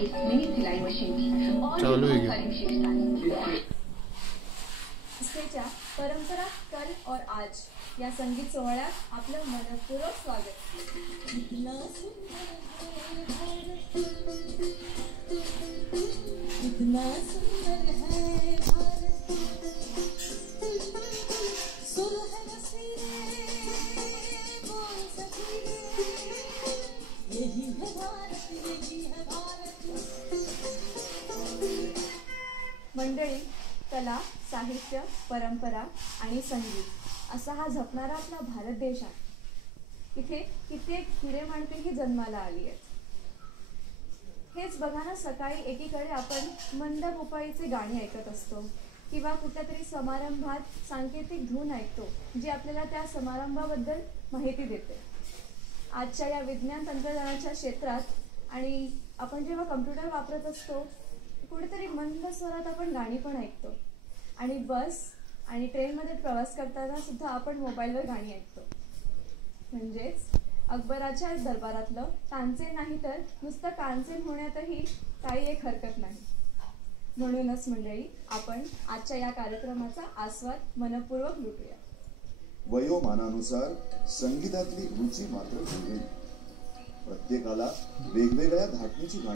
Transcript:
Mini सिलाई machine और सारी विशेषताएं। इसकेच्या परंपरा कल और आज या संगीत सोहळ्यात आपलं मनपूर्वक स्वागत। इतना सुंदर है भारत, सुलह नसीरे बोल सकीरे, यही है भारत, यही है भारत। मंडळी, कला, साहित्य, परंपरा आणि संगीत असा हा जपणारा आपला भारत देश आहे। इथे कित्येक हिरेमाणपेही जन्माला आली आहेत। हेच बघा ना, सकाळी एकीकडे आपण मंद भोपाळीचे गाणी ऐकत असतो किंवा कुठल्यातरी समारंभात सांकेतिक धून ऐकतो जी आपल्याला त्या समारंभाबद्दल माहिती देते। आजच्या या विज्ञान तंत्रज्ञानाच्या क्षेत्रात आणि आपण जेव्हा कम्प्युटर वापरत असतो कुठेतरी मंद स्वरात आपण गाणी पण ऐकतो आणि बस आणि ट्रेनमध्ये प्रवास करताना सुद्धा आपण मोबाईलवर गाणी ऐकतो। म्हणजेच अकबराच्या दरबारातलं तानसेन नाही तर नुसतं कानसेन होण्यातही काही एक हरकत नाही। म्हणूनच मंडळी, आपण आजच्या या कार्यक्रमाचा आस्वाद मनपूर्वक लुटूया। वयोमानानुसार संगीतातली रुची मात्र वेगळी, प्रत्येकाला वेगवेगळ्या धाटणीची